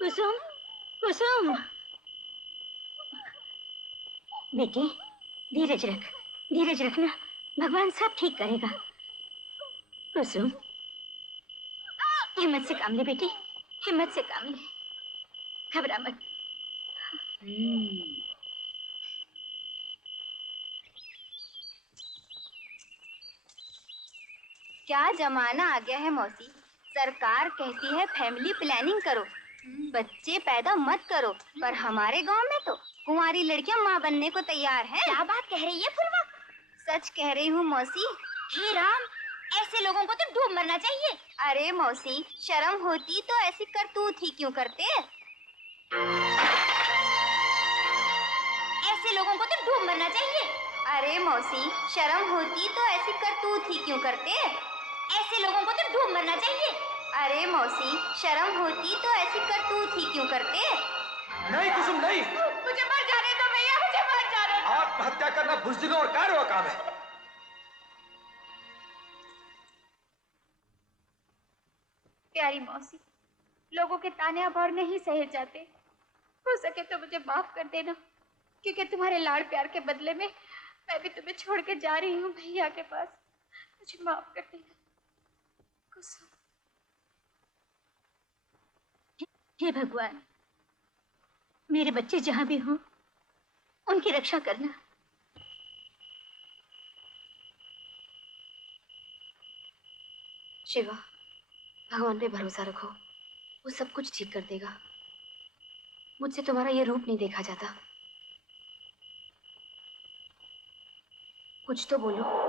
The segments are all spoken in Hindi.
कुसुम, कुसुम, बेटी धीरज रख, धीरज रखना, भगवान सब ठीक करेगा। कुसुम हिम्मत से काम ले बेटी, हिम्मत से काम ले, घबरा मत। क्या जमाना आ गया है मौसी, सरकार कहती है फैमिली प्लानिंग करो, बच्चे पैदा मत करो, पर हमारे गांव में तो कुंवारी लड़कियां माँ बनने को तैयार हैं। क्या बात कह रही है फुलवा? सच कह रही हूँ मौसी। हे राम, ऐसे लोगों को तो डूब मरना चाहिए। अरे मौसी, शर्म होती तो ऐसी करतूत ही क्यों करते? ऐसे लोगों को तो डूब मरना चाहिए। अरे मौसी, शर्म होती तो ऐसी करतूत ही क्यों करते? ऐसे लोगों को तो डूब मरना चाहिए। अरे मौसी, शर्म होती तो ऐसी करतूत ही क्यों करते? नहीं कुसुम नहीं, मुझे मर जाने दो भैया, मुझे मर जाने दो। आत्महत्या करना बुज़दिलों और कायरों का काम है। प्यारी मौसी, लोगों के ताने अब और नहीं सहे जाते, हो सके तो मुझे माफ कर देना, क्योंकि तुम्हारे लाड़ प्यार के बदले में मैं भी तुम्हें छोड़ के जा रही हूँ भैया के पास। मुझे माफ कर देना कुसुम। हे भगवान, मेरे बच्चे जहां भी हों उनकी रक्षा करना। शिवा, भगवान पे भरोसा रखो, वो सब कुछ ठीक कर देगा। मुझसे तुम्हारा ये रूप नहीं देखा जाता। कुछ तो बोलो।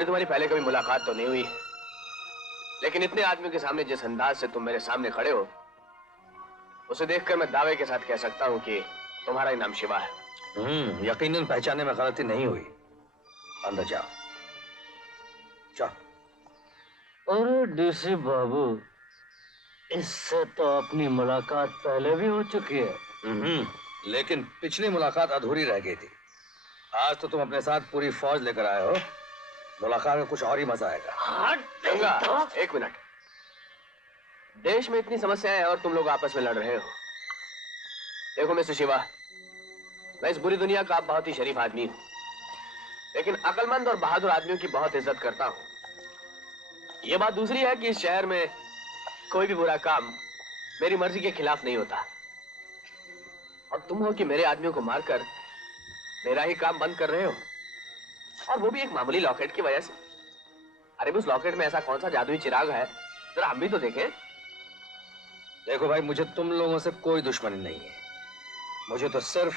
तुम्हारी पहले कभी मुलाकात तो नहीं हुई, लेकिन इतने आदमियों के सामने जिस अंदाज से तुम मेरे सामने खड़े हो, उसे देखकर मैं दावे के साथ कह सकता हूं कि तुम्हारा ही नाम शिवा है। यकीनन पहचानने में गलती नहीं हुई। अंदर जाओ। अरे डीसी बाबू, इससे तो अपनी मुलाकात पहले भी हो चुकी है। लेकिन पिछली मुलाकात अधूरी रह गई थी। आज तो तुम अपने साथ पूरी फौज लेकर आए हो, मुलाकात में कुछ और ही मजा आएगा। गंगा, एक मिनट। देश में इतनी समस्याएं हैं और तुम लोग आपस में लड़ रहे हो। देखो मिस्टर शिवा, मैं इस बुरी दुनिया का बहुत ही शरीफ आदमी हूं, लेकिन अक्लमंद और बहादुर आदमियों की बहुत इज्जत करता हूं। यह बात दूसरी है कि इस शहर में कोई भी बुरा काम मेरी मर्जी के खिलाफ नहीं होता, और तुम हो कि मेरे आदमियों को मारकर मेरा ही काम बंद कर रहे हो, और वो भी एक मामूली लॉकेट की वजह से। अरे उस लॉकेट में ऐसा कौन सा जादुई चिराग है, जरा हम भी तो देखें। देखो भाई, मुझे तुम लोगों से कोई दुश्मनी नहीं है, मुझे तो सिर्फ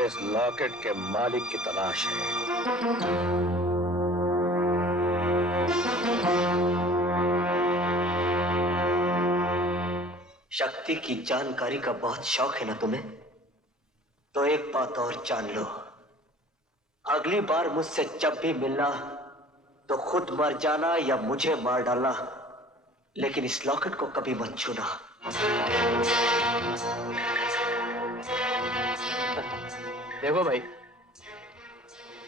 इस लॉकेट के मालिक की तलाश है। शक्ति की जानकारी का बहुत शौक है ना तुम्हें? तो एक बात और जान लो, अगली बार मुझसे जब भी मिलना तो खुद मर जाना या मुझे मार डालना, लेकिन इस लॉकेट को कभी मत छूना। देखो भाई,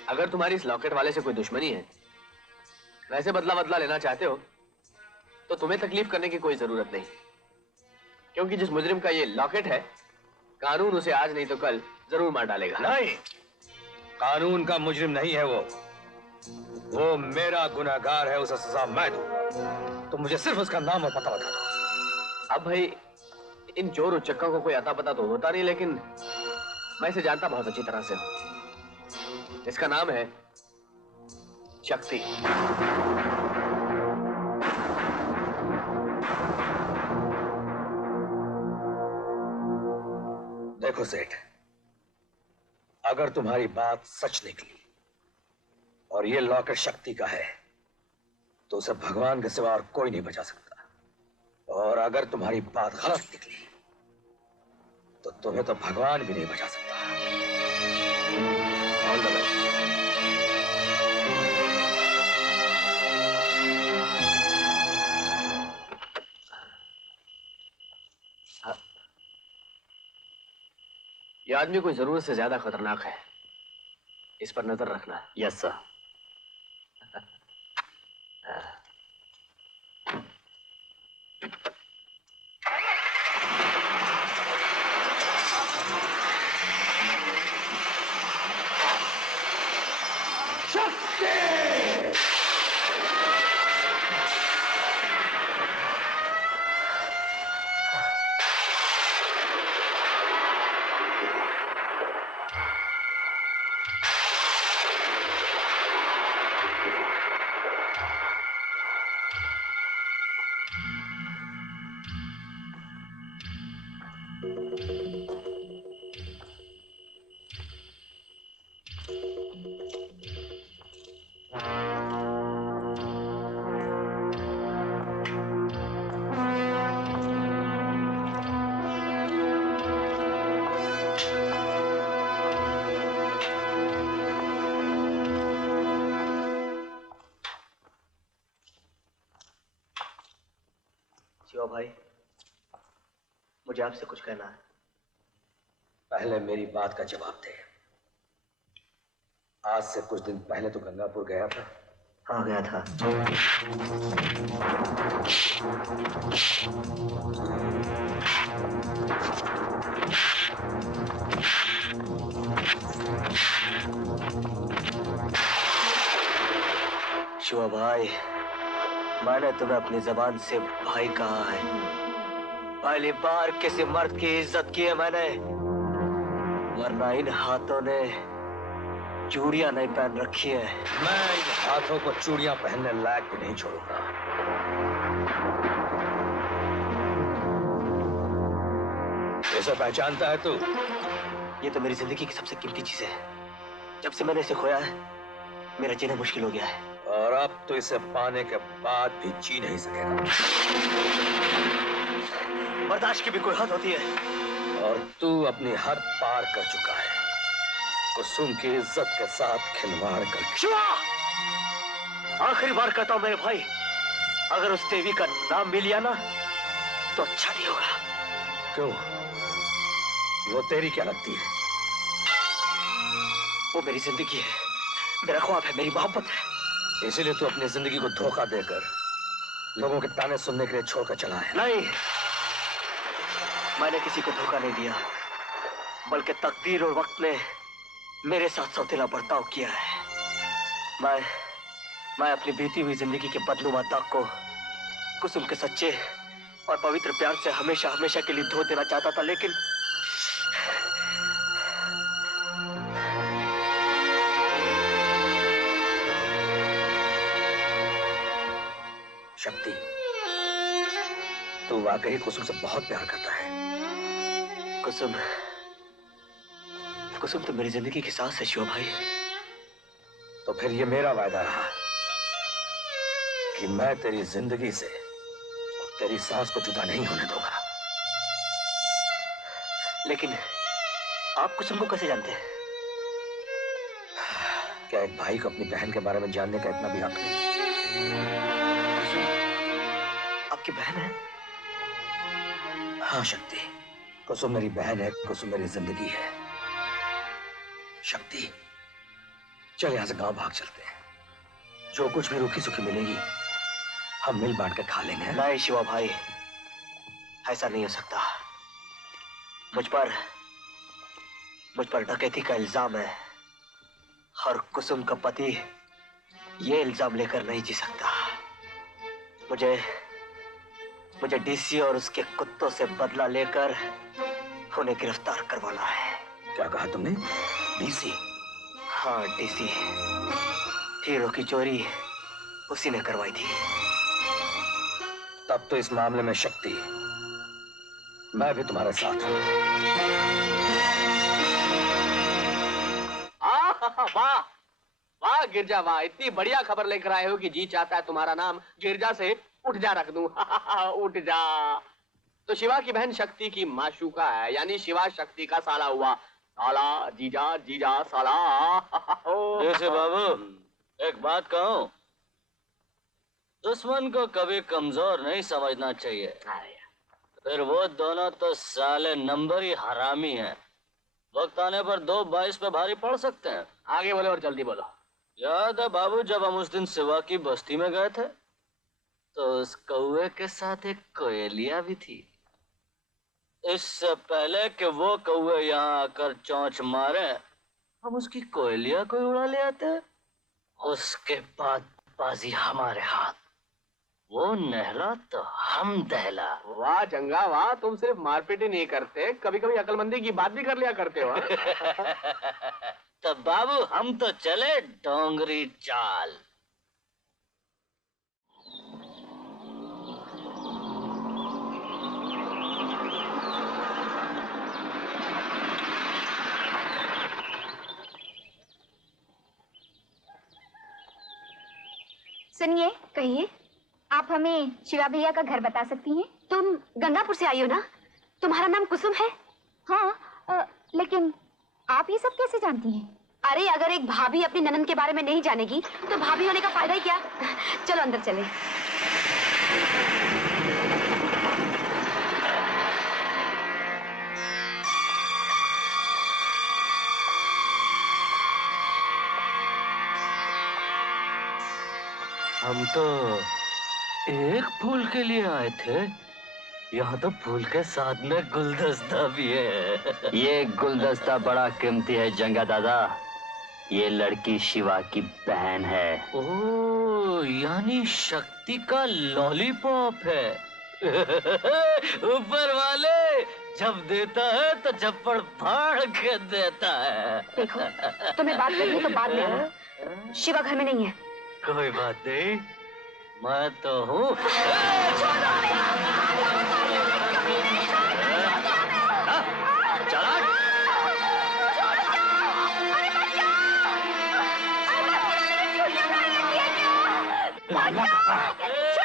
अगर तुम्हारी इस लॉकेट वाले से कोई दुश्मनी है, वैसे बदला लेना चाहते हो, तो तुम्हें तकलीफ करने की कोई जरूरत नहीं, क्योंकि जिस मुजरिम का ये लॉकेट है, कानून उसे आज नहीं तो कल जरूर मार डालेगा। नहीं, कानून का मुजरिम नहीं है वो मेरा गुनहगार है, उसे सजा मैं दूं। तो मुझे सिर्फ उसका नाम और पता बता दो। अब भाई, इन चोर उच्चक्कों को कोई अता पता तो होता नहीं, लेकिन मैं इसे जानता बहुत अच्छी तरह से हूं। इसका नाम है शक्ति। देखो सेठ, अगर तुम्हारी बात सच निकली और ये लॉकेट शक्ति का है, तो उसे भगवान के सिवा और कोई नहीं बचा सकता। और अगर तुम्हारी बात गलत निकली तो तुम्हें तो भगवान भी नहीं बचा सकता। All the best. ये आदमी कोई जरूरत से ज्यादा खतरनाक है, इस पर नजर रखना। Yes sir. शिवा भाई, मुझे आपसे कुछ कहना है। पहले मेरी बात का जवाब दे। आज से कुछ दिन पहले तो गंगापुर गया था। हाँ, गया था। शिवा भाई, मैंने तुम्हें अपनी जबान से भाई कहा है। पहली बार किसी मर्द की इज्जत की है मैंने, वरना इन हाथों ने चूड़ियां नहीं पहन रखी है। मैं इन हाथों को चूड़ियां पहनने लायक भी नहीं छोड़ूंगा। इसे पहचानता है तू? ये तो मेरी जिंदगी की सबसे कीमती चीज है। जब से मैंने इसे खोया है, मेरा जीना मुश्किल हो गया है। और अब तो इसे पाने के बाद भी जी नहीं सकेगा। बर्दाश्त की भी कोई हद होती है। और तू अपनी हद पार कर चुका है, कुसुम की इज्जत के साथ खिलवाड़ कर। शिवा, आखिरी बार कहता हूं मेरे भाई, अगर उस देवी का नाम मिल लिया ना तो अच्छा नहीं होगा। क्यों? वो तेरी क्या लगती है? वो मेरी जिंदगी है, मेरा ख्वाब है, मेरी मोहब्बत है। इसीलिए तू अपनी जिंदगी को धोखा देकर लोगों के ताने सुनने के लिए छोड़कर चला है। नहीं, मैंने किसी को धोखा नहीं दिया, बल्कि तकदीर और वक्त ने मेरे साथ सौतेला बर्ताव किया है। मैं अपनी बीती हुई जिंदगी के बदनुमा दाग को कुसुम के सच्चे और पवित्र प्यार से हमेशा हमेशा के लिए धो देना चाहता था, लेकिन शक्ति, तू वाकई कुसुम से बहुत प्यार करता है। कुसुम तो मेरी जिंदगी की सांस है शिवा भाई। तो फिर ये मेरा वायदा रहा कि मैं तेरी जिंदगी से तेरी सांस को जुदा नहीं होने दूंगा। लेकिन आप कुसुम को कैसे जानते हैं? क्या एक भाई को अपनी बहन के बारे में जानने का इतना भी हक नहीं? आपकी बहन है? हाँ शक्ति, कुसुम मेरी बहन है, कुसुम मेरी जिंदगी है। शक्ति, चल यहां से गांव भाग चलते हैं। जो कुछ भी रूखी सूखी मिलेगी हम मिल बांट के खा लेंगे। नहीं शिवा भाई, ऐसा नहीं हो सकता। मुझ पर डकैती का इल्जाम है और कुसुम का पति ये इल्जाम लेकर नहीं जी सकता। मुझे डीसी और उसके कुत्तों से बदला लेकर उन्हें गिरफ्तार करवाना है। क्या कहा तुमने? डीसी? हाँ, डीसी। हीरो की चोरी उसी ने करवाई थी। तब तो इस मामले में शक्ति, मैं भी तुम्हारे साथ हूं। वाह वाह गिरजा, वाह, इतनी बढ़िया खबर लेकर आए हो कि जी चाहता है तुम्हारा नाम गिरजा से उठ जा रख दूं। उठ जा। तो शिवा की बहन शक्ति की माशूका है, यानी शिवा शक्ति का साला हुआ। साला जीजा, जीजा साला। जैसे बाबू एक बात कहूं, दुश्मन को कभी कमजोर नहीं समझना चाहिए। फिर वो दोनों तो साले नंबर ही हरामी हैं। वक्त आने पर 2-22 पे भारी पड़ सकते हैं। आगे बोलो और जल्दी बोलो। याद है बाबू, जब हम उस दिन शिवा की बस्ती में गए थे तो उस कौवे के साथ एक कोयलिया भी थी। इससे पहले कि वो कौवे यहाँ आकर चोंच मारे, हम उसकी कोयलिया को उड़ा ले आते। उसके बाद बाजी हमारे हाथ, वो नहला तो हम दहला। वाह जंगा वाह, तुम सिर्फ मारपीट ही नहीं करते, कभी कभी अकलमंदी की बात भी कर लिया करते हो। तो बाबू हम तो चले डोंगरी चाल। सुनिए, कहिए। आप हमें शिवा भैया का घर बता सकती हैं? तुम गंगापुर से आई हो ना? तुम्हारा नाम कुसुम है? हाँ, लेकिन आप ये सब कैसे जानती हैं? अरे अगर एक भाभी अपनी ननद के बारे में नहीं जानेगी तो भाभी होने का फायदा ही क्या? चलो अंदर चले। हम तो एक फूल के लिए आए थे, यहाँ तो फूल के साथ में गुलदस्ता भी है। ये गुलदस्ता बड़ा कीमती है जंगा दादा। ये लड़की शिवा की बहन है। ओह, यानी शक्ति का लॉलीपॉप है। ऊपर वाले जब देता है तो झप्पड़ फाड़ के देता है। देखो, तुम्हें बात करनी है तो बाद में आना। शिवा घर में नहीं है। कोई बात नहीं, मैं तो हूँ। चला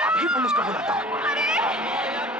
अभी पुलिस को बुलाता हूँ।